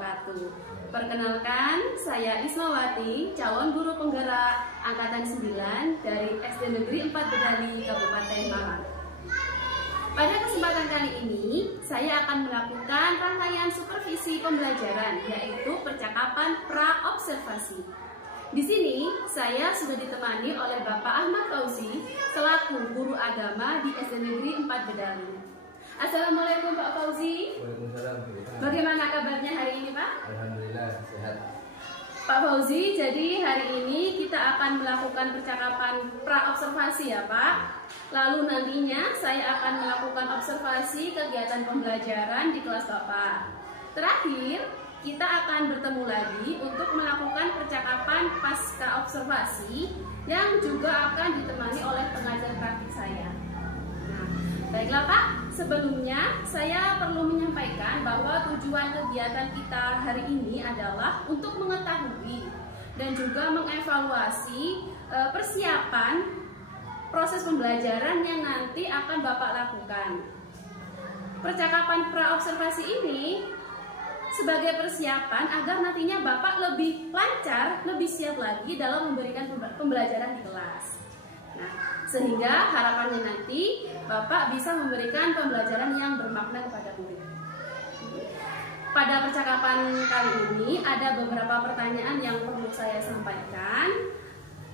wabarakatuh. Perkenalkan, saya Ismawati, calon guru penggerak Angkatan 9 dari SD Negeri 4 Bedali, Kabupaten Malang. Pada kesempatan kali ini, saya akan melakukan rangkaian supervisi pembelajaran, yaitu percakapan pra-observasi. Di sini, saya sudah ditemani oleh Bapak Ahmad Fauzi, selaku guru agama di SD Negeri 4 Bedali. Assalamualaikum Pak Fauzi. Waalaikumsalam. Bagaimana kabarnya hari ini Pak? Alhamdulillah sehat. Pak Fauzi, jadi hari ini kita akan melakukan percakapan pra-observasi ya Pak. Lalu nantinya saya akan melakukan observasi kegiatan pembelajaran di kelas Bapak. Terakhir, kita akan bertemu lagi untuk melakukan percakapan pasca observasi yang juga akan ditemani oleh pengajar praktik saya. Nah, baiklah Pak, sebelumnya saya perlu menyampaikan bahwa tujuan kegiatan kita hari ini adalah untuk mengetahui dan juga mengevaluasi persiapan proses pembelajaran yang nanti akan Bapak lakukan. Percakapan pra-observasi ini sebagai persiapan agar nantinya Bapak lebih lancar, lebih siap lagi dalam memberikan pembelajaran di kelas. Nah, sehingga harapannya nanti Bapak bisa memberikan pembelajaran yang bermakna kepada murid. Pada percakapan kali ini ada beberapa pertanyaan yang perlu saya sampaikan.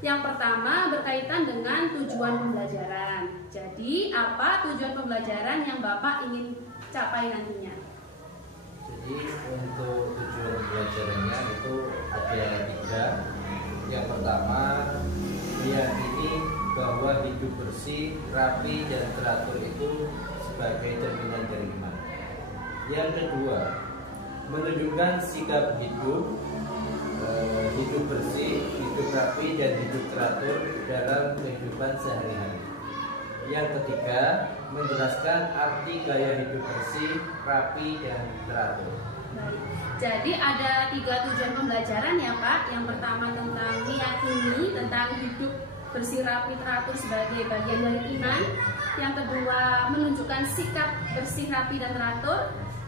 Yang pertama berkaitan dengan tujuan pembelajaran. Jadi, apa tujuan pembelajaran yang Bapak ingin capai nantinya? Jadi untuk tujuan pembelajarannya itu ada 3. Yang pertama, meyakini bahwa hidup bersih, rapi, dan teratur itu sebagai cerminan dari iman. Yang kedua, menunjukkan sikap hidup bersih, hidup rapi, dan hidup teratur dalam kehidupan sehari-hari. Yang ketiga, menjelaskan arti gaya hidup bersih, rapi, dan teratur. Baik. Jadi ada 3 tujuan pembelajaran ya Pak. Yang pertama tentang meyakini tentang hidup bersih, rapi, teratur sebagai bagian dari iman. Yang kedua, menunjukkan sikap bersih, rapi, dan teratur.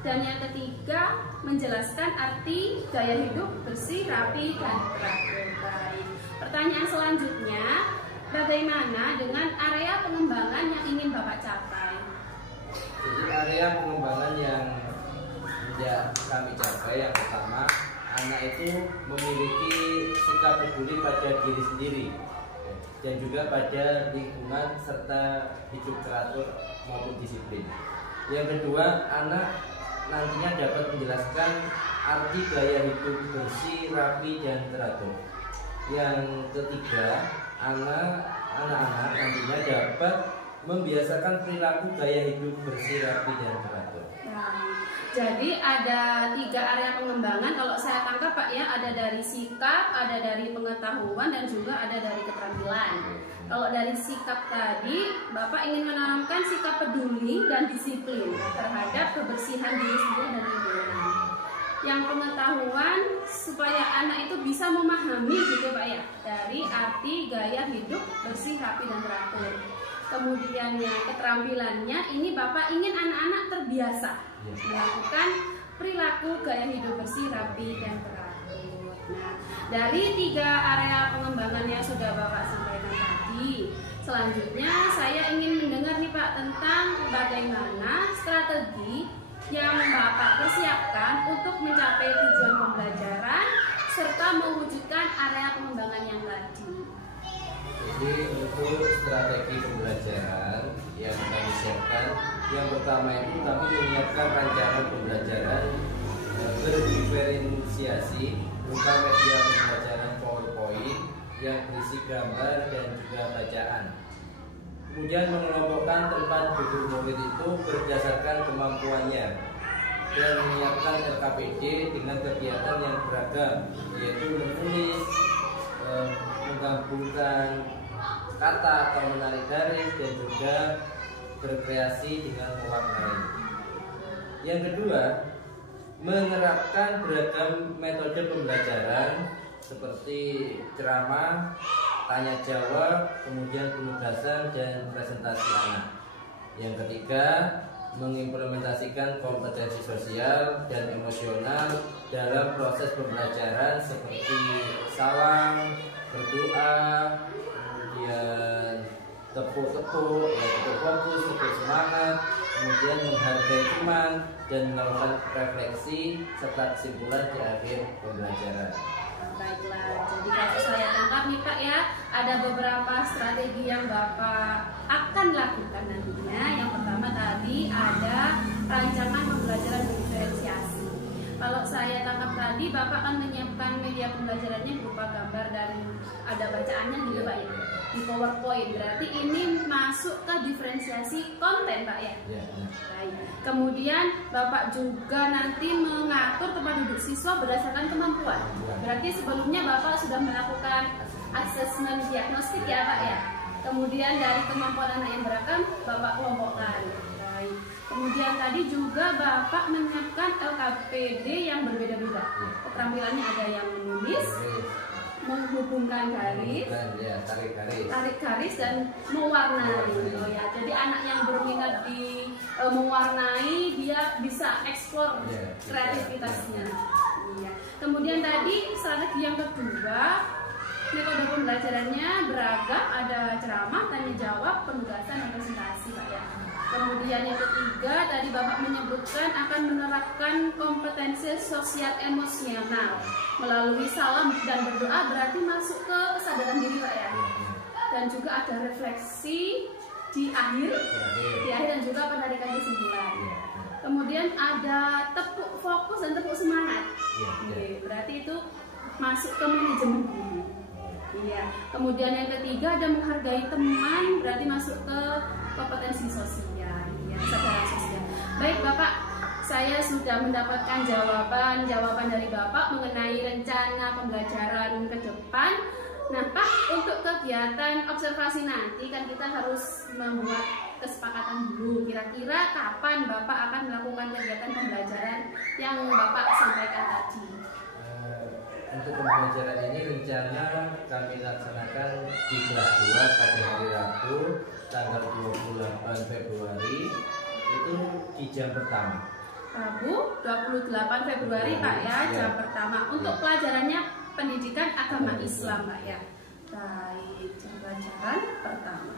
Dan yang ketiga, menjelaskan arti gaya hidup bersih, rapi, dan teratur. Baik. Pertanyaan selanjutnya, bagaimana dengan area pengembangan yang ingin Bapak capai? Jadi area pengembangan yang kami capai, yang pertama, anak itu memiliki sikap peduli pada diri sendiri dan juga pada lingkungan serta hidup teratur maupun disiplin. Yang kedua, anak nantinya dapat menjelaskan arti gaya hidup bersih, rapi, dan teratur. Yang ketiga, anak-anak nantinya dapat membiasakan perilaku gaya hidup bersih, rapi, dan teratur. Jadi ada 3 area pengembangan. Kalau saya tangkap Pak ya, ada dari sikap, ada dari pengetahuan, dan juga ada dari keterampilan. Kalau dari sikap tadi, Bapak ingin menanamkan sikap peduli dan disiplin terhadap kebersihan diri sendiri dan lingkungan. Yang pengetahuan, supaya anak itu bisa memahami gitu Pak ya, dari arti gaya hidup bersih, rapi, dan teratur. Kemudian yang keterampilannya, ini Bapak ingin anak-anak terbiasa melakukan perilaku gaya hidup bersih, rapi, dan teratur. Nah, dari 3 area pengembangan yang sudah Bapak sampaikan tadi, selanjutnya saya ingin mendengar nih Pak tentang bagaimana strategi yang Bapak persiapkan untuk mencapai tujuan pembelajaran serta mewujudkan area pengembangan yang tadi. Jadi untuk strategi pembelajaran yang kami siapkan, yang pertama itu kami menyiapkan rancangan pembelajaran berdiferensiasi berupa media pembelajaran PowerPoint yang berisi gambar dan juga bacaan. Kemudian mengelompokkan tempat duduk murid itu berdasarkan kemampuannya dan menyiapkan LKPD dengan kegiatan yang beragam, yaitu menulis, menggabungkan kata atau menarik garis, dan juga berkreasi dengan mewarnai. Yang kedua, menerapkan beragam metode pembelajaran seperti ceramah, tanya jawab, kemudian penugasan, dan presentasi anak. Yang ketiga, mengimplementasikan kompetensi sosial dan emosional dalam proses pembelajaran seperti salam, berdoa, kemudian tepuk-tepuk, ya, tepuk fokus, tepuk semangat, kemudian menghargai teman dan melakukan refleksi serta kesimpulan di akhir pembelajaran. Baiklah, jadi kalau saya tangkap nih Pak ya, ada beberapa strategi yang Bapak akan lakukan nantinya. Yang pertama tadi ada rancangan pembelajaran diferensiasi. Kalau saya tangkap tadi, Bapak akan menyiapkan media pembelajarannya berupa gambar dan ada bacaannya gitu Pak ya, di PowerPoint. Berarti ini masuk ke diferensiasi konten Pak ya. Baik. Kemudian Bapak juga nanti mengatur tempat duduk siswa berdasarkan kemampuan. Berarti sebelumnya Bapak sudah melakukan asesmen diagnostik ya Pak ya. Kemudian dari kemampuan anak yang beragam Bapak kelompokkan. Baik. Kemudian tadi juga Bapak menyiapkan LKPD yang berbeda-beda. Keterampilannya ada yang menulis, menghubungkan garis, tarik garis dan mewarnai. Oh ya, jadi anak yang berminat di mewarnai dia bisa eksplor kreativitasnya. Iya. Kemudian tadi strategi yang kedua, metode pembelajarannya beragam, ada ceramah, tanya jawab, penugasan dan presentasi Pak ya. Kemudian yang ketiga tadi Bapak menyebutkan akan menerapkan kompetensi sosial emosional melalui salam dan berdoa, berarti masuk ke kesadaran diri Pak ya. Dan juga ada refleksi di akhir dan juga penarikan kesimpulan. Kemudian ada tepuk fokus dan tepuk semangat. Berarti itu masuk ke manajemen diri. Iya. Kemudian yang ketiga ada menghargai teman, berarti masuk ke kompetensi sosial, ya, kesadaran sosial. Baik Bapak, saya sudah mendapatkan jawaban dari Bapak mengenai rencana pembelajaran ke depan. Nah Pak, untuk kegiatan observasi nanti kan kita harus membuat kesepakatan dulu. Kira-kira kapan Bapak akan melakukan kegiatan pembelajaran yang Bapak sampaikan tadi? Untuk pembelajaran ini rencana kami laksanakan di kelas 2 pada hari Rabu tanggal 28 Februari itu di jam pertama. Rabu 28 Februari Pak ya, jam pertama. Untuk pelajarannya pendidikan agama Islam Pak ya. Baik, jam pelajaran pertama.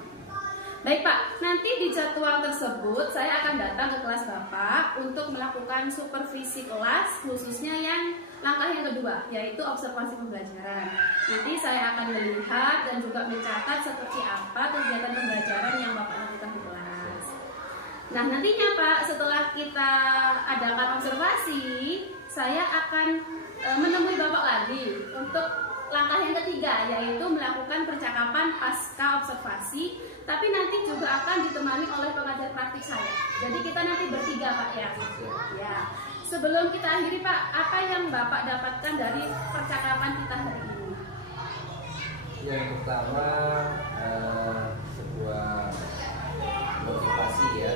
Baik Pak, nanti di jadwal tersebut saya akan datang ke kelas Bapak untuk melakukan supervisi kelas, khususnya yang langkah yang kedua, yaitu observasi pembelajaran. Nanti saya akan melihat dan juga mencatat seperti apa kegiatan pembelajaran yang Bapak lakukan di kelas. Nah nantinya Pak, setelah kita adakan observasi, saya akan menemui Bapak lagi untuk langkah yang ketiga, yaitu melakukan percakapan pasca observasi. Tapi nanti juga akan ditemani oleh pengajar praktik saya. Jadi kita nanti bertiga Pak ya. Ya. Sebelum kita akhiri Pak, apa yang Bapak dapatkan dari percakapan kita hari ini? Yang pertama sebuah motivasi ya,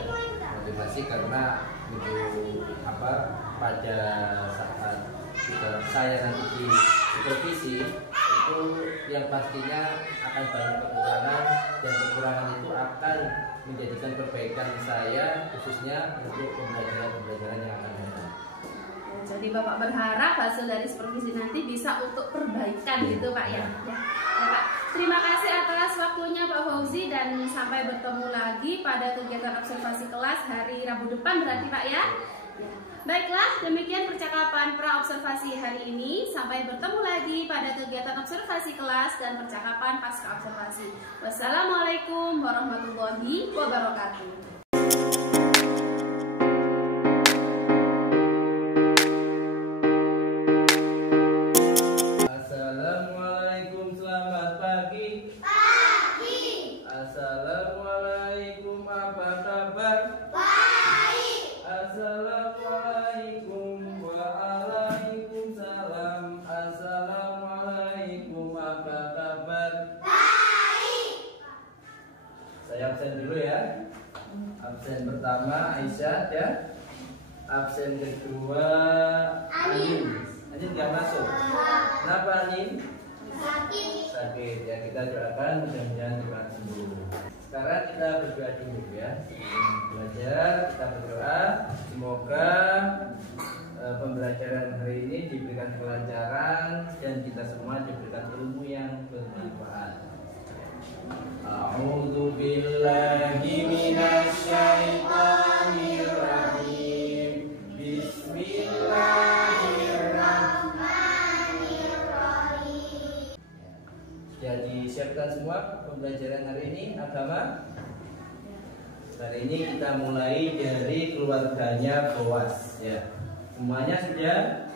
motivasi karena pada saat saya nanti di supervisi itu yang pastinya akan banyak kekurangan, dan kekurangan itu akan menjadikan perbaikan saya khususnya untuk pembelajaran yang akan datang. Jadi Bapak berharap hasil dari supervisi nanti bisa untuk perbaikan gitu Pak ya. Ya Pak, terima kasih atas waktunya Pak Fauzi, dan sampai bertemu lagi pada kegiatan observasi kelas hari Rabu depan berarti Pak ya. Baiklah, demikian percakapan pra-observasi hari ini. Sampai bertemu lagi pada kegiatan observasi kelas dan percakapan pasca observasi. Wassalamualaikum warahmatullahi wabarakatuh. Assalamualaikum, selamat pagi. Assalamualaikum, apa kabar? Assalamualaikum, waalaikumsalam. Assalamualaikum, apa kabar? Saya absen dulu ya. Absen pertama Aisyah ya. Absen kedua Anin. Anin nggak masuk. Kenapa Anin? Sakit ya, kita doakan mudah-mudahan cepat sembuh. Sekarang kita berdoa dulu ya. Sebelum belajar kita berdoa, semoga pembelajaran hari ini diberikan kelancaran dan kita semua diberikan ilmu yang bermanfaat. A'udzu billahi minasyaitonir rajim. Bismillahirrahmanirrahim. Jadi siapkan semua pembelajaran hari ini agama. Hari ini kita mulai dari keluarganya Boas ya. Semuanya sudah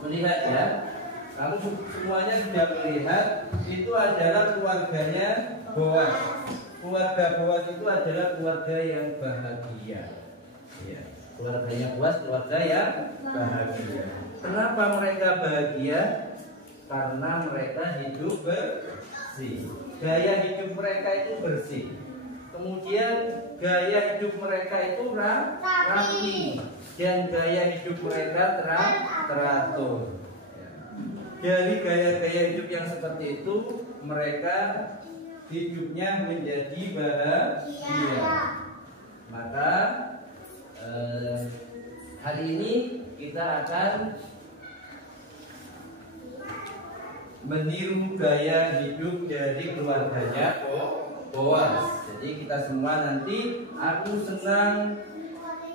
melihat ya. Kamu semuanya sudah melihat itu adalah keluarganya Boas. Keluarga Boas itu adalah keluarga yang bahagia. Ya. Keluarganya Boas keluarga yang bahagia. Kenapa mereka bahagia? Karena mereka hidup bersih. Gaya hidup mereka itu bersih. Kemudian gaya hidup mereka itu rapi dan gaya hidup mereka teratur. Dari gaya-gaya hidup yang seperti itu mereka hidupnya menjadi bahagia. Maka hari ini kita akan meniru gaya hidup dari keluarganya Boas. Jadi kita semua nanti aku senang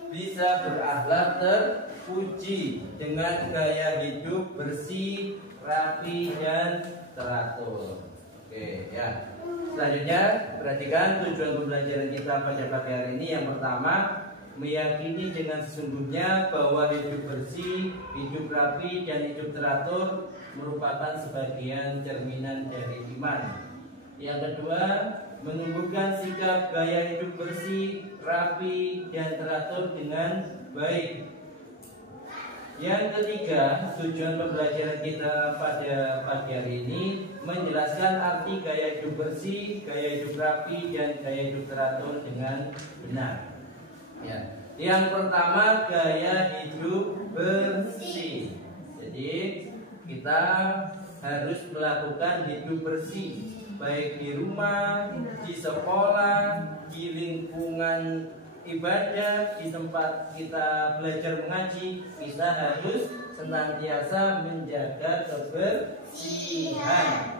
bisa berakhlak terpuji dengan gaya hidup bersih, rapi dan teratur. Oke ya. Selanjutnya perhatikan tujuan pembelajaran kita pada pagi hari ini. Yang pertama, meyakini dengan sesungguhnya bahwa hidup bersih, hidup rapi dan hidup teratur merupakan sebagian cerminan dari iman. Yang kedua, menumbuhkan sikap gaya hidup bersih, rapi dan teratur dengan baik. Yang ketiga, tujuan pembelajaran kita pada pagi hari ini menjelaskan arti gaya hidup bersih, gaya hidup rapi dan gaya hidup teratur dengan benar. Ya. Yang pertama, gaya hidup bersih. Jadi kita harus melakukan hidup bersih, baik di rumah, di sekolah, di lingkungan ibadah, di tempat kita belajar mengaji. Kita harus senantiasa menjaga kebersihan.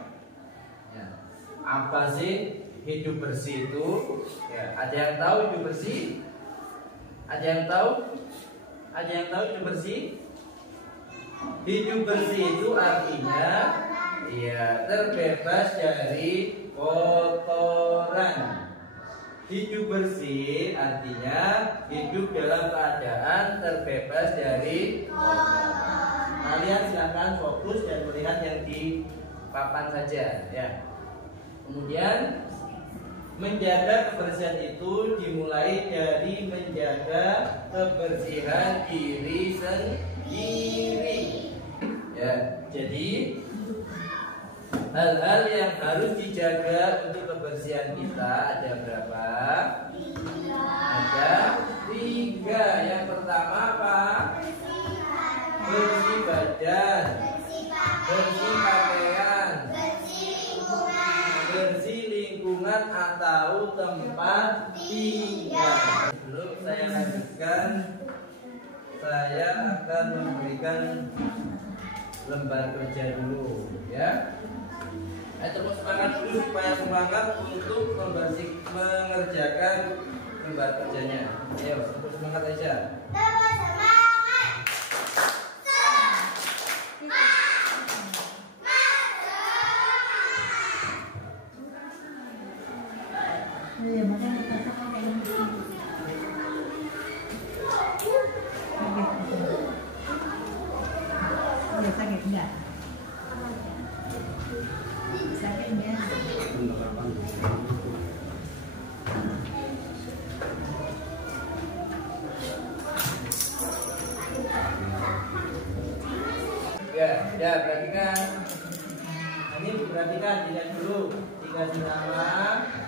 Ya. Apa sih hidup bersih itu? Ya, ada yang tahu hidup bersih? Ada yang tahu? Ada yang tahu hidup bersih? Hidup bersih itu artinya ya terbebas dari kotoran. Hidup bersih artinya hidup dalam keadaan terbebas dari kotoran. Kalian silakan fokus dan melihat yang di papan saja ya. Kemudian menjaga kebersihan itu dimulai dari menjaga kebersihan diri sendiri. Ya, jadi hal-hal yang harus dijaga untuk kebersihan kita ada berapa? Ada 3. Yang pertama apa? Bersih badan, bersih pakaian, bersih lingkungan atau tempat tinggal. Sebelum saya lanjutkan, saya akan memberikan lembar kerja dulu ya. Terus semangat dulu supaya semangat untuk mengerjakan lembar kerjanya. Ayo, terus semangat aja. Sakit enggak? Sakit enggak? Ya, perhatikan. Ini perhatikan, dilihat dulu. Dikasih nama,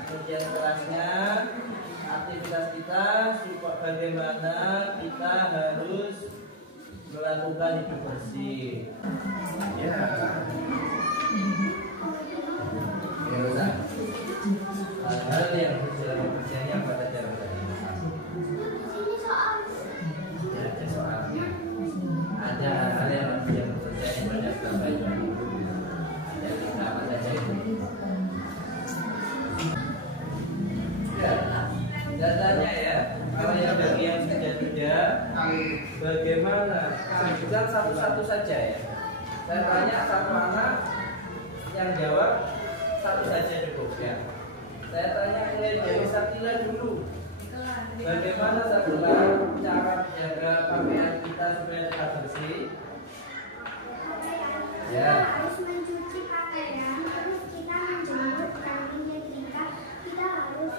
kemudian kelasnya, aktivitas kita, bagaimana kita harus melakukan hidup bersih. Ya. Ya udah. Hal-hal yang dalam kerjanya pada cara tadi. Ya, ada soalnya. satu saja ya. Saya tanya satu anak, yang jawab satu saja cukup ya. Saya tanya mulai dari Sakila dulu. Bagaimana Sakila cara menjaga pakaian kita supaya tetap bersih? Ya. Harus mencuci pakaian, terus kita menjemur, dan ini ketika kita harus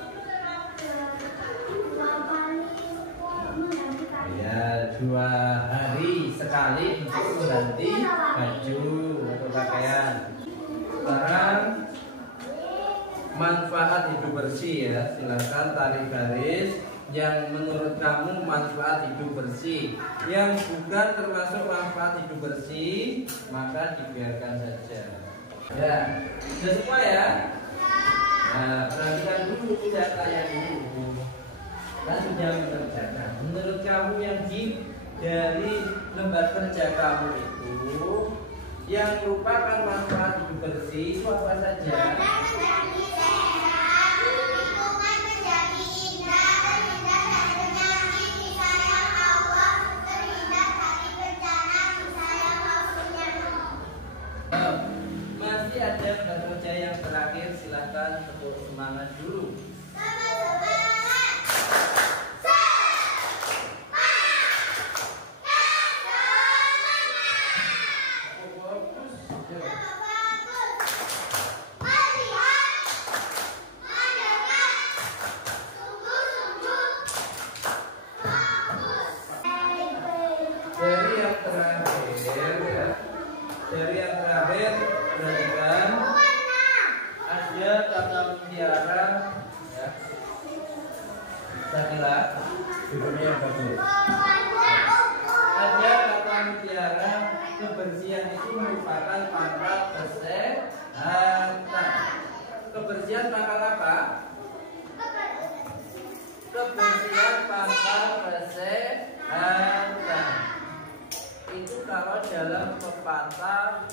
2 kali mengganti pakaian. Ya, 2 hari sekali untuk mengganti baju atau pakaian. Sekarang manfaat hidup bersih ya. Silakan tarik garis yang menurut kamu manfaat hidup bersih. Yang bukan termasuk manfaat hidup bersih, maka dibiarkan saja. Ya, sudah semua ya. Nah, perhatikan dulu datanya dulu. Dan sudah mengerjakan. Menurut kamu yang dari lembar kerja kamu itu yang merupakan manfaat hidup bersih itu apa saja? Masih ada lembar kerja yang terakhir, silahkan tepuk semangat dulu. Dari yang terakhir perhatikan ada kata mutiara ya. Sakila duduknya yang bagus. Ada kata mutiara, kebersihan itu merupakan pangkal kesehatan. Kebersihan pangkal apa? Kebersihan pangkal kesehatan. Itu kalau dalam pepatah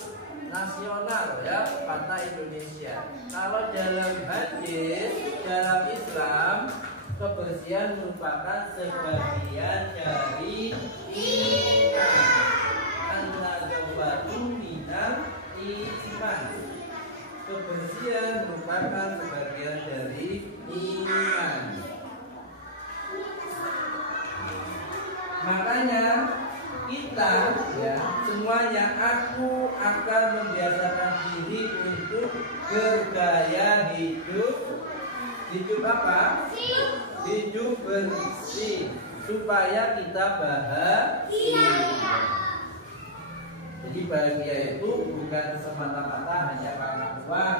nasional ya, pepatah Indonesia. Kalau dalam hadis, dalam Islam, kebersihan merupakan sebagian dari iman. An-nadawatu minal iman. Kebersihan merupakan sebagian dari iman. Makanya kita ya semuanya, aku akan membiasakan diri untuk bergaya hidup apa? Hidup bersih supaya kita bahagia. Jadi bahagia itu bukan semata-mata hanya karena uang,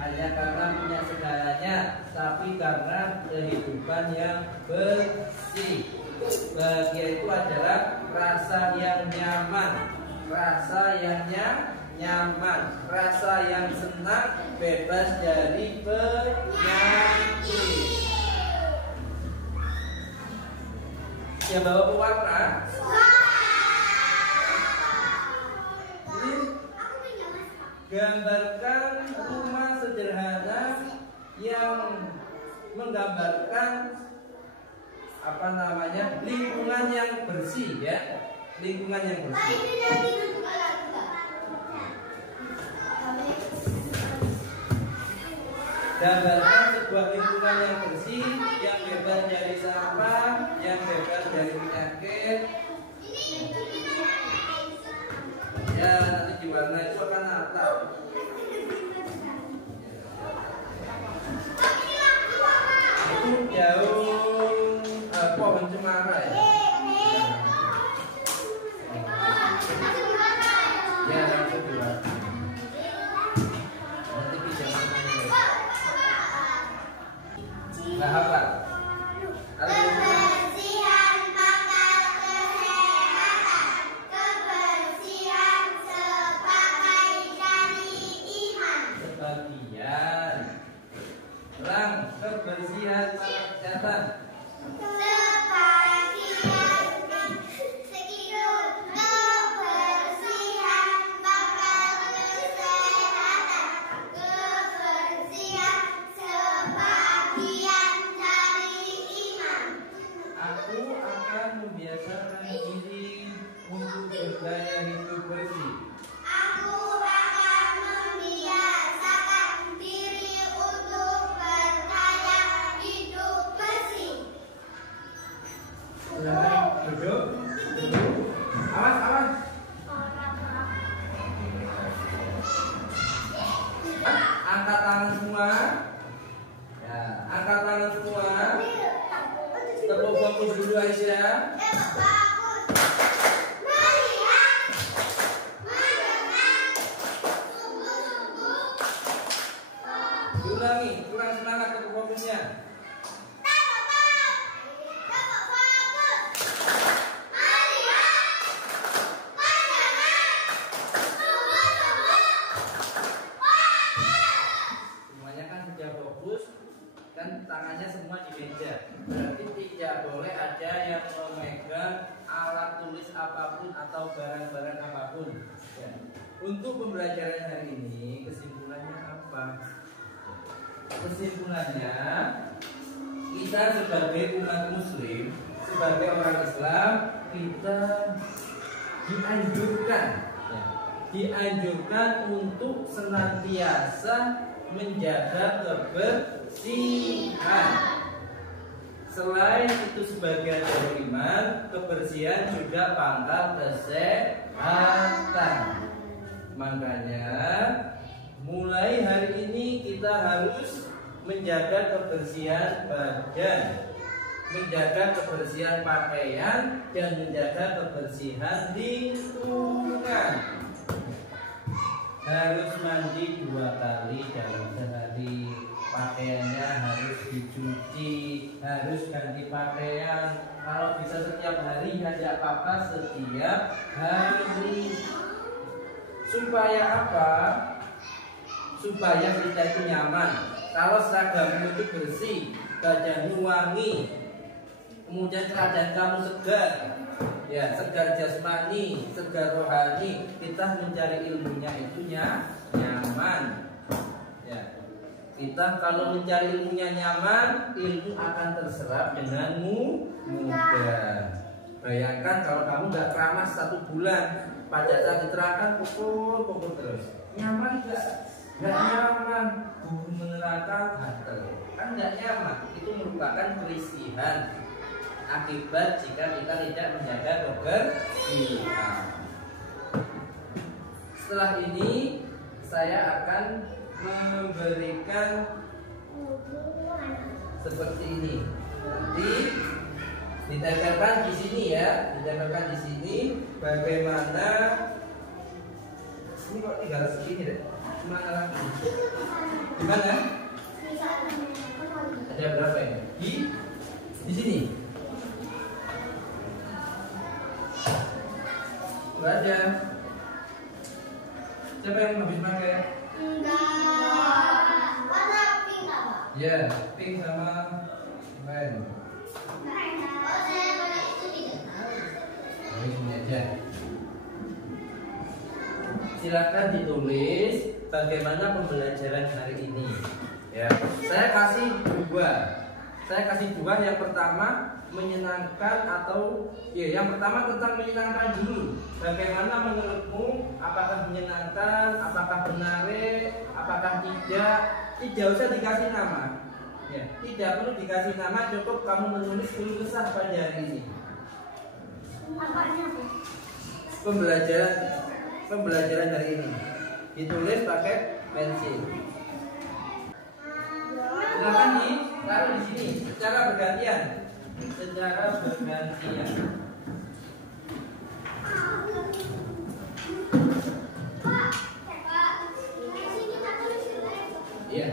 hanya karena punya segalanya, tapi karena kehidupan yang bersih. Bahagia itu adalah rasa yang nyaman, rasa yang nyaman, rasa yang senang, bebas dari penyakit. Yang bawa pewarna ini gambarkan rumah sederhana yang menggambarkan apa namanya, lingkungan yang bersih ya, lingkungan yang bersih. Gambarkan sebuah lingkungan yang bersih, yang bebas dari sampah, yang bebas dari penyakit. Ya, nanti di warna itu akan atap. Itu daun pohon cemara ya. Ya, langsung diwarna. Nanti pijaman ini. Nah, apa? Kebersihan pangkal kesehatan, kebersihan sebagai dari iman. Sebagian. Terang, kebersihan pangkal kesehatan. Aku akan membiasakan diri untuk bergaya hidup Angkat tangan semua. Ya, angkat tangan semua. Tepuk fokus dulu Aisyah. Ulangi, kurang semangat tepuk fokusnya. Kan tangannya semua di meja, berarti tidak boleh ada yang memegang alat tulis apapun atau barang-barang apapun ya. Untuk pembelajaran hari ini kesimpulannya apa? Kesimpulannya kita sebagai umat muslim, sebagai orang Islam, kita dianjurkan untuk senantiasa menjaga kebersihan. Selain itu sebagian dari iman, kebersihan juga pangkal kesehatan. Makanya mulai hari ini kita harus menjaga kebersihan badan, menjaga kebersihan pakaian, dan menjaga kebersihan lingkungan. Harus mandi 2 kali dalam sehari, pakaiannya harus dicuci, harus ganti pakaian. Kalau bisa setiap hari ya tidak apa-apa, setiap hari. Supaya apa? Supaya kita itu nyaman. Kalau seragammu itu bersih, badanmu wangi, kemudian keadaan kamu segar, ya, segar jasmani, segar rohani, kita mencari ilmunya itu nyaman. Ya. Kita kalau mencari ilmunya nyaman, ilmu akan terserap dengan mudah. Bayangkan kalau kamu nggak keramas 1 bulan, pada saat diterangkan pukul terus. Nyaman nggak? Nggak nyaman. Guru menerangkan gatel, kan nggak nyaman. Itu merupakan kelisihan akibat jika kita tidak menjaga kebersihan. Setelah ini saya akan memberikan seperti ini. Nanti ditempelkan di sini ya, ditempelkan di sini. Bagaimana? Ini kok tinggal segini deh. Gimana lagi? Gimana? Ada berapa ya? Di sini. Enggak ada. Siapa yang habis pakai? Enggak. Warna pink apa? Ya, pink sama lain. Oh, saya warna itu tidak tahu. Nah, ini aja. Silakan ditulis bagaimana pembelajaran hari ini. Ya, saya kasih 2. Saya kasih 2. Yang pertama menyenangkan atau yang pertama tentang menyenangkan dulu. Bagaimana menurutmu? Apakah menyenangkan? Apakah menarik? Apakah tidak? Tidak usah dikasih nama. Ya, tidak perlu dikasih nama. Cukup kamu menulis keluh kesah pada hari ini. Apanya? Pembelajaran hari ini ditulis pakai pensil. Silakan ditaruh di sini secara bergantian. Iya.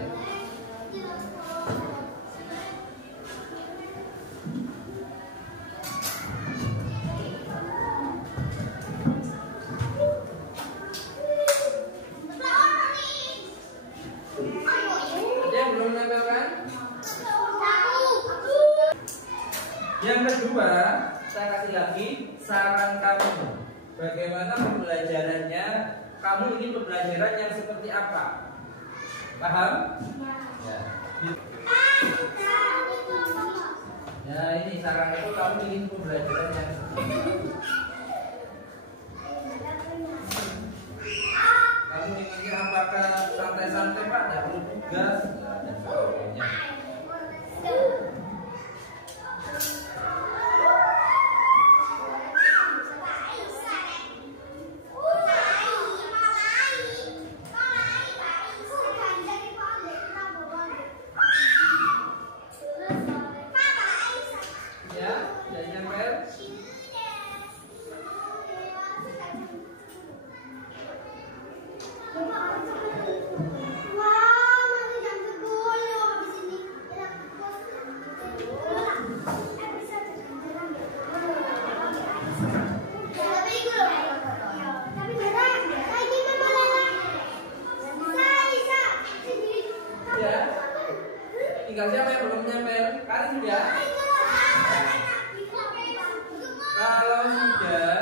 Ada yang belum menempelkan? Yang kedua, saya kasih lagi saran kamu. Bagaimana pembelajarannya? Kamu ingin pembelajaran yang seperti apa? Paham? Ya. Ya, ini saran itu kamu ingin pembelajaran yang seperti apa? Kamu inginnya apakah santai-santai Pak? Tidak perlu tugas dan sebagainya. tinggal siapa yang belum nyampe? Kalian sudah? Kalau sudah,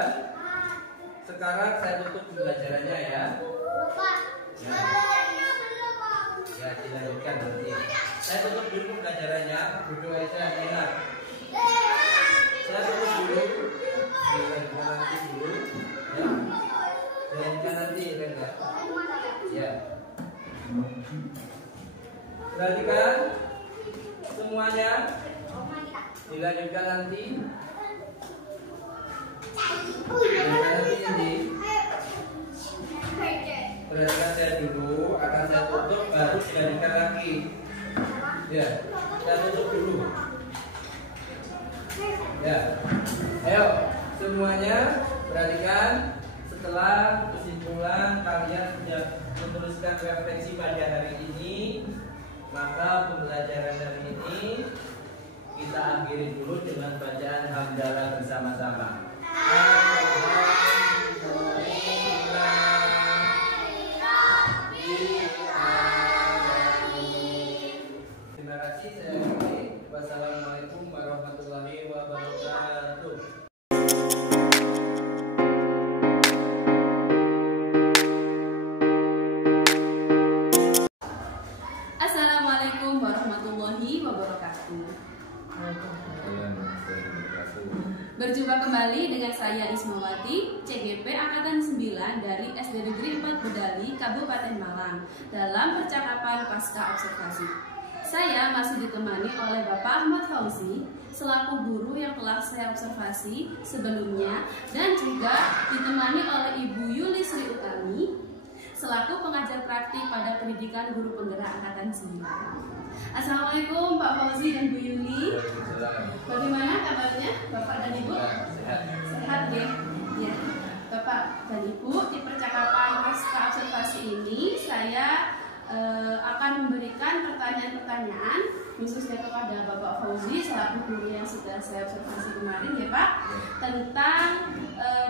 sekarang saya tutup pembelajarannya ya. Ya, dilanjutkan nanti. Saya tutup dulu pembelajarannya. Berdoa saya ingat. Saya tutup dulu. Dilanjutkan nanti dulu. Ya. Dilanjutkan nanti ya. Ya. Perhatikan semuanya. Dilanjutkan nanti. Perhatikan saya dulu, akan saya tutup, baru dilanjutkan lagi. Ya, saya tutup dulu. Ya, ayo semuanya perhatikan. Setelah kesimpulan kalian sudah menuliskan refleksi pada hari ini, maka pembelajaran hari ini kita akhiri dulu dengan bacaan hamdalah bersama-sama. Terima kasih. Saya akhiri. Wassalamualaikum warahmatullahi wabarakatuh. Assalamualaikum warahmatullahi wabarakatuh. Berjumpa kembali dengan saya Ismawati, CGP Angkatan 9 dari SD Negeri 4 Bedali, Kabupaten Malang, dalam percakapan pasca observasi. Saya masih ditemani oleh Bapak Ahmad Fauzi, selaku guru yang telah saya observasi sebelumnya, dan juga ditemani oleh Ibu Yuli Sri Utami, selaku pengajar praktik pada pendidikan guru penggerak Angkatan 9. Assalamualaikum Pak Fauzi dan Bu Yuli. Bagaimana kabarnya Bapak dan Ibu? Sehat ya? Ya. Bapak dan Ibu, di percakapan pasca observasi ini saya akan memberikan pertanyaan-pertanyaan khususnya kepada Bapak Fauzi selaku guru yang sudah saya observasi kemarin ya Pak, tentang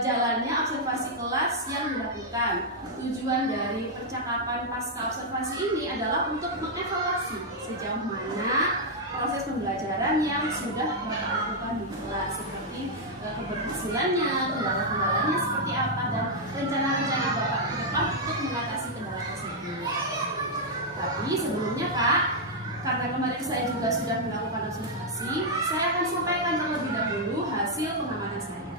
jalannya observasi kelas yang dilakukan. Tujuan dari percakapan pasca observasi ini adalah untuk mengevaluasi sejauh mana proses pembelajaran yang sudah Bapak lakukan di kelas, seperti keberhasilannya, kendala-kendalanya seperti apa, dan rencana-rencana Bapak ke depan untuk mengatasi kendala tersebut. Tapi sebelumnya Pak, karena kemarin saya juga sudah melakukan observasi, saya akan sampaikan terlebih dahulu hasil pengamatan saya.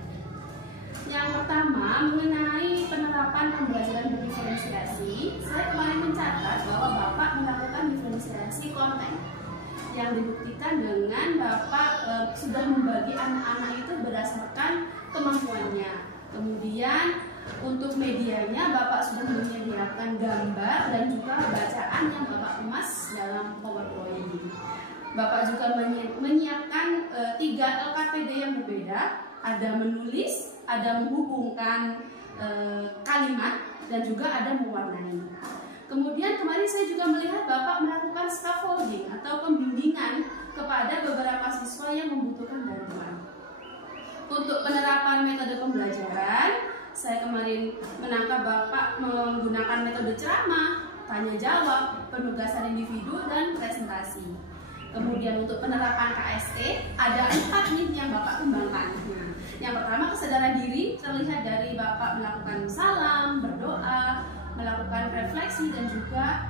Yang pertama, mengenai penerapan pembelajaran berdiferensiasi, saya kemarin mencatat bahwa Bapak melakukan diferensiasi konten yang dibuktikan dengan Bapak sudah membagi anak-anak itu berdasarkan kemampuannya. Kemudian untuk medianya Bapak sudah menyediakan gambar dan juga bacaan yang Bapak kemas dalam PowerPoint. Bapak juga menyiapkan 3 LKPD yang berbeda, ada menulis, ada menghubungkan kalimat, dan juga ada mewarnai. Kemudian kemarin saya juga melihat Bapak melakukan scaffolding atau pembimbingan kepada beberapa siswa yang membutuhkan bantuan. Untuk penerapan metode pembelajaran, saya kemarin menangkap Bapak menggunakan metode ceramah, tanya jawab, penugasan individu, dan presentasi. Kemudian untuk penerapan KSE, ada 4 nih yang Bapak kembangkan. Nah, yang pertama, kesadaran diri terlihat dari Bapak melakukan salam, berdoa, melakukan refleksi, dan juga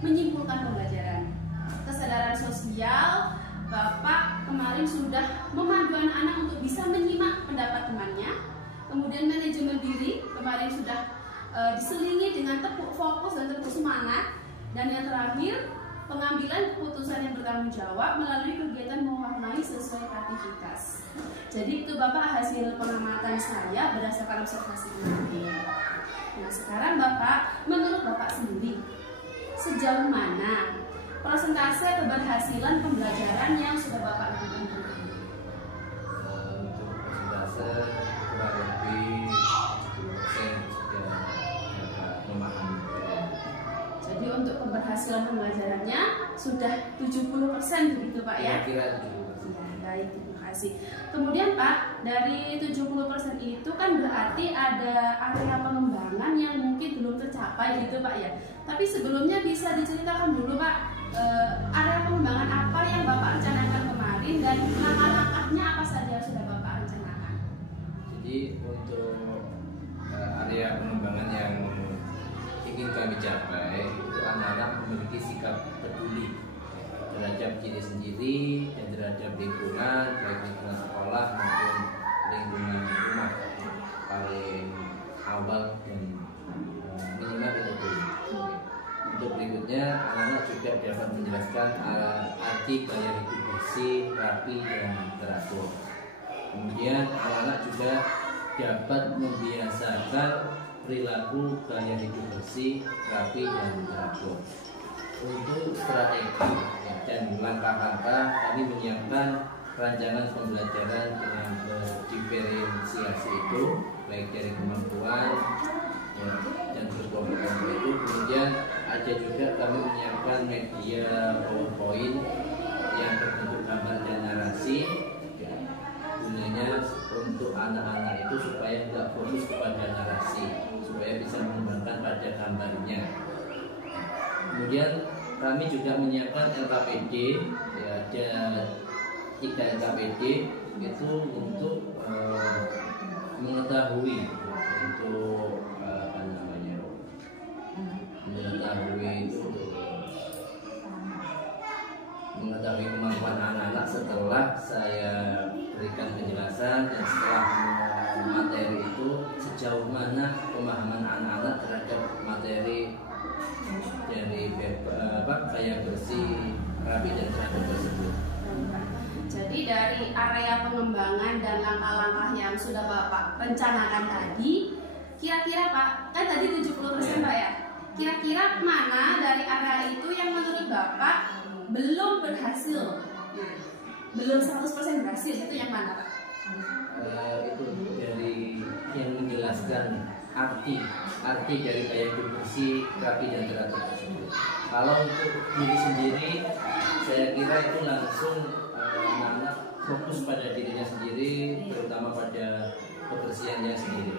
menyimpulkan pembelajaran. Kesadaran sosial, Bapak kemarin sudah memandu anak-anak untuk bisa menyimak pendapat temannya. Kemudian manajemen diri, kemarin sudah diselingi dengan tepuk fokus dan tepuk semangat. Dan yang terakhir, pengambilan keputusan yang bertanggung jawab melalui kegiatan mewarnai sesuai kreativitas. Jadi ke Bapak hasil pengamatan saya berdasarkan observasi kemarin. Nah sekarang Bapak, menurut Bapak sendiri, sejauh mana persentase keberhasilan pembelajaran yang sudah Bapak lakukan? Untuk persentase kurang lebih 70% sudah dapat memahami. Jadi untuk keberhasilan pembelajarannya sudah 70% begitu Pak ya? Kira-kira 70%. Ya, baik, terima kasih. Kemudian Pak, dari 70% itu kan berarti ada area pengembangan yang mungkin belum tercapai gitu Pak ya. Tapi sebelumnya bisa diceritakan dulu Pak, area pengembangan apa yang Bapak rencanakan kemarin dan langkah-langkahnya apa saja yang sudah Bapak rencanakan? Jadi untuk area pengembangan yang ingin kami capai itu anak-anak memiliki sikap peduli terhadap diri sendiri dan terhadap lingkungan, baik lingkungan sekolah maupun lingkungan rumah. Paling awal dan minimal itu dulu. Untuk berikutnya anak-anak juga dapat menjelaskan arti gaya hidup bersih, rapi dan teratur. Kemudian anak-anak juga dapat membiasakan perilaku gaya hidup bersih, rapi dan teratur. Untuk strategi dan langkah-langkah kami menyiapkan rancangan pembelajaran dengan berdiferensiasi itu baik dari kemampuan dan berkelompok itu. Kemudian ada juga kami menyiapkan media PowerPoint yang berbentuk gambar dan narasi, gunanya untuk anak-anak itu supaya tidak fokus kepada narasi, supaya bisa mengembangkan pada gambarnya. Kemudian kami juga menyiapkan LKPD, ya, ada 3 LKPD itu untuk mengetahui mengetahui kemampuan anak-anak setelah saya berikan penjelasan dan setelah materi itu sejauh mana pemahaman anak-anak terhadap materi dari gaya bersih, rapi dan teratur tersebut. Jadi dari area pengembangan dan langkah-langkah yang sudah Bapak rencanakan tadi, kira-kira Pak, kan tadi 70% Pak ya? Kira-kira mana dari area itu yang menurut Bapak belum berhasil? Belum 100% berhasil, itu yang mana Pak? Itu dari yang menjelaskan arti dari gaya hidup bersih, rapi dan teratur tersebut. Kalau untuk diri sendiri, saya kira itu langsung anak-anak fokus pada dirinya sendiri, terutama pada kebersihannya sendiri.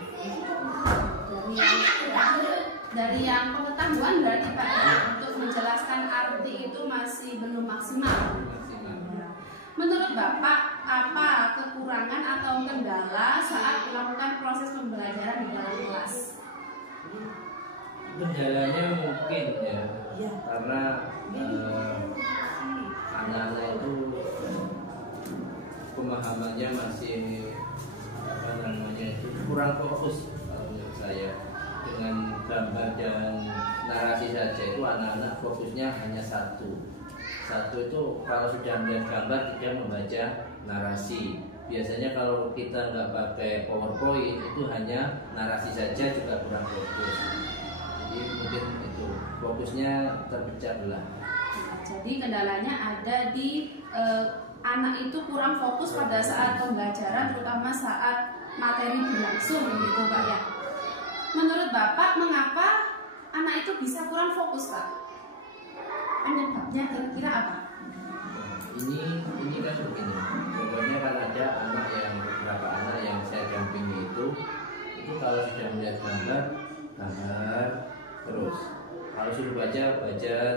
Dari yang pengetahuan berarti Pak ya, untuk menjelaskan arti itu masih belum maksimal. Menurut Bapak, apa kekurangan atau kendala saat melakukan proses pembelajaran di dalam kelas? Kendalanya mungkin ya, karena anak-anak itu pemahamannya masih kurang fokus menurut saya. Dengan gambar dan narasi saja itu anak-anak fokusnya hanya satu itu kalau sudah melihat gambar tidak membaca narasi. Biasanya kalau kita nggak pakai PowerPoint itu hanya narasi saja juga kurang fokus. Jadi mungkin itu fokusnya terpecah belah. Jadi kendalanya ada di anak itu kurang fokus pada saat pembelajaran, terutama saat materi berlangsung gitu Pak ya. Menurut Bapak, mengapa anak itu bisa kurang fokus Pak? Penyebabnya kira-kira apa? Ini kan begini. Contohnya kan ada beberapa anak yang saya dampingi itu kalau sudah melihat gambar terus. Kalau suruh baca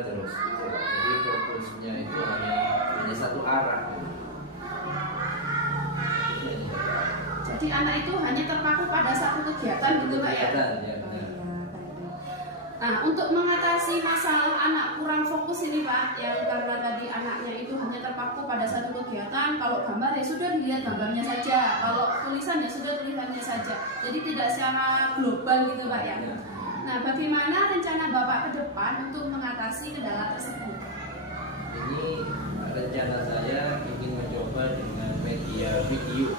terus. Jadi fokusnya itu hanya satu arah. Jadi anak itu hanya terpaku pada satu kegiatan gitu Pak ya? Ya benar. Nah, untuk mengatasi masalah anak kurang fokus ini Pak, yang karena tadi anaknya itu hanya terpaku pada satu kegiatan, kalau gambar ya sudah dilihat gambarnya saja, kalau tulisan ya sudah tulisannya saja, jadi tidak secara global gitu Pak ya. Nah, bagaimana rencana Bapak ke depan untuk mengatasi kendala tersebut? Ini rencana saya ingin mencoba dengan media video.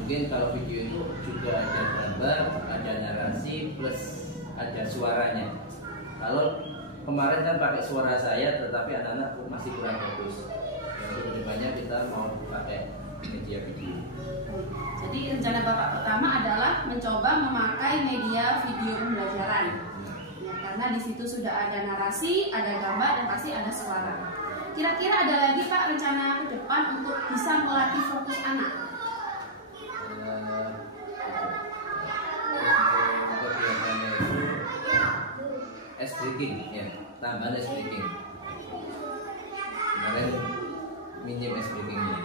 Mungkin kalau video itu juga ada gambar, ada narasi, plus ada suaranya. Kalau kemarin kan pakai suara saya, tetapi anak-anak masih kurang bagus. Yang kedepannya kita mau pakai media video. Jadi rencana Bapak pertama adalah mencoba memakai media video pembelajaran. Ya, karena di situ sudah ada narasi, ada gambar, dan pasti ada suara. Kira-kira ada lagi Pak rencana ke depan untuk bisa melatih fokus anak? SD breaking ya, tambahan ice breaking. Kemarin minim ice breakingnya.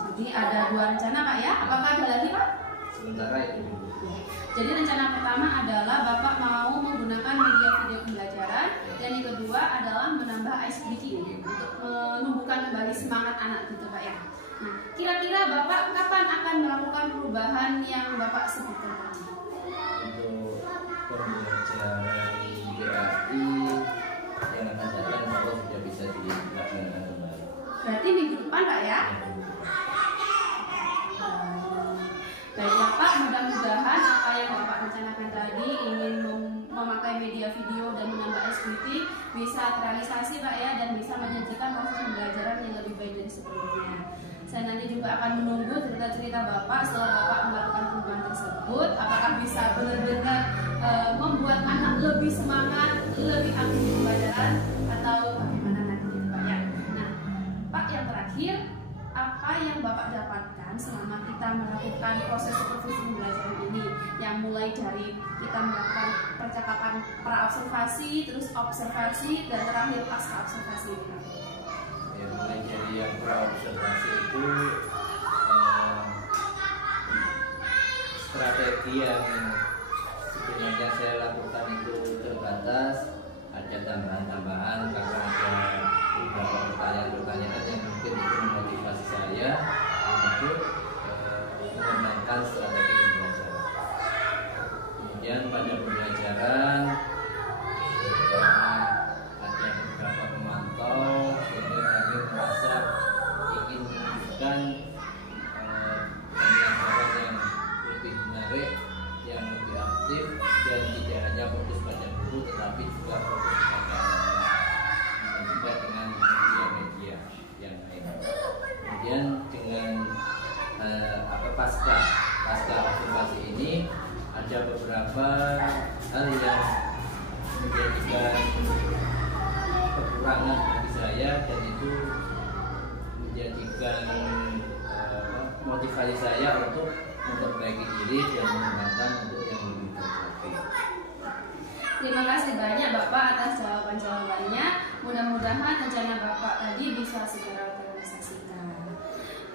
Jadi ada 2 rencana Pak ya. Apakah ada lagi Pak? Sementara itu dulu. Jadi rencana pertama adalah Bapak mau menggunakan media video pembelajaran, dan yang kedua adalah menambah ice breaking untuk menumbuhkan kembali semangat anak gitu Pak ya. Nah, kira-kira Bapak kapan akan melakukan perubahan yang Bapak sebutkan tadi? Untuk pembelajaran DAI yang akan datang kalau sudah bisa dilaksanakan kembali. Berarti minggu depan Pak ya? Baiklah Pak, mudah-mudahan apa yang Bapak rencanakan tadi ingin memakai media video dan menambah SBT bisa terrealisasi Pak ya, dan bisa menyajikan proses pembelajaran yang lebih baik dari sebelumnya. Saya nanti juga akan menunggu cerita-cerita Bapak setelah Bapak melakukan perubahan tersebut, apakah bisa benar-benar membuat anak lebih semangat, lebih aktif di pembelajaran, atau bagaimana nanti Pak ya. Nah Pak, yang terakhir, apa yang Bapak dapatkan selama kita melakukan proses supervisi pembelajaran ini, yang mulai dari kita melakukan percakapan pra-observasi, terus observasi, dan terakhir pasca observasi ini? Ya, mulai dari yang pra-observasi itu strategi yang sebenarnya saya lakukan itu terbatas, ada tambahan-tambahan karena ada beberapa pertanyaan-pertanyaan yang mungkin itu memotivasi saya untuk mengembangkan strategi pembelajaran. Kemudian pada pembelajaran karena ada beberapa pemantau sehingga kami merasa ingin menunjukkan pembelajaran yang lebih menarik, yang lebih aktif, dan tidak hanya fokus pada guru tetapi juga fokus pada anak, juga dengan media-media yang lain. Kemudian dengan pasca observasi ini ada beberapa hal yang menjadikan kekurangan bagi saya, dan itu menjadikan motivasi saya untuk memperbaiki diri dan mengembangkan untuk yang lebih baik. Terima kasih banyak Bapak atas jawaban-jawabannya. Mudah-mudahan rencana Bapak tadi bisa segera terrealisasikan.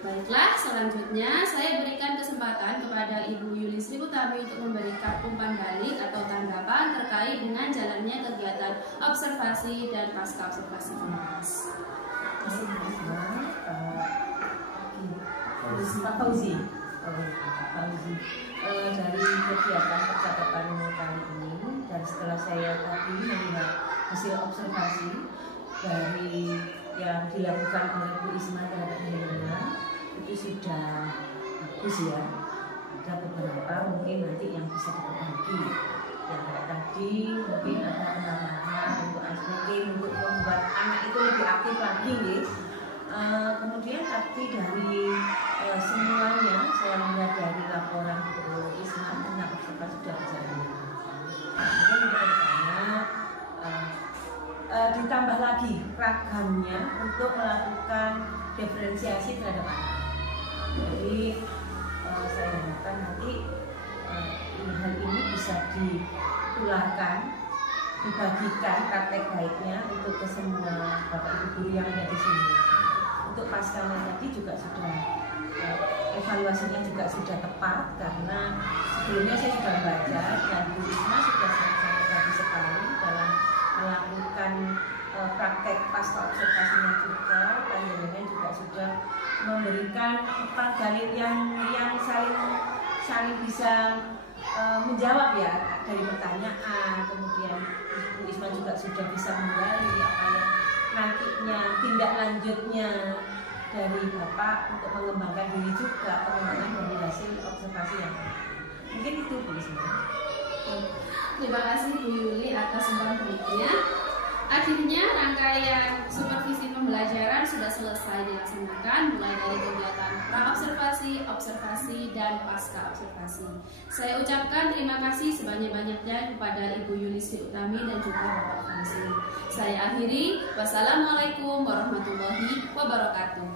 Baiklah, selanjutnya saya berikan kesempatan kepada Ibu Yuli Sri Utami untuk memberikan umpan balik atau tanggapan terkait dengan jalannya kegiatan observasi dan pasca observasi kelas. Pak Fauzi, dari kegiatan percakapan kali ini, dan setelah saya tadi melihat hasil observasi dari yang dilakukan oleh Bu Isma terhadap Helena, itu sudah bagus ya. Ada beberapa mungkin nanti yang bisa diperbaiki. Yang kayak tadi mungkin ada penambahan untuk mungkin untuk membuat anak itu lebih aktif lagi, guys. Kemudian tapi dari semuanya saya lihat dari laporan Bu Isma tentang observasi sudah berjalan. Mungkin untuk kedepannya ditambah lagi ragamnya untuk melakukan diferensiasi terhadap anak. Jadi saya harapkan nanti hal ini bisa ditularkan, dibagikan praktek baiknya untuk ke semua bapak ibu guru yang ada di sini. Untuk paskanya tadi juga sudah evaluasinya juga sudah tepat, karena sebelumnya saya sudah baca dan Bu Isma sudah sangat bagus sekali dalam melakukan praktek pasca observasinya juga, dan juga sudah memberikan penggali yang saling bisa menjawab ya dari pertanyaan. Kemudian Bu Isma juga sudah bisa menggali apa yang nantinya tindak lanjutnya dari Bapak untuk mengembangkan diri juga, pengembangan dari hasil observasi yang mungkin itu Bu Isma. Terima kasih Bu Yuli atas umpan baliknya. Akhirnya rangkaian supervisi pembelajaran sudah selesai dilaksanakan, mulai dari kegiatan pra-observasi, observasi, dan pasca observasi. Saya ucapkan terima kasih sebanyak-banyaknya kepada Ibu Yuli Sri Utami dan juga Bapak Fauzi. Saya akhiri, wassalamualaikum warahmatullahi wabarakatuh.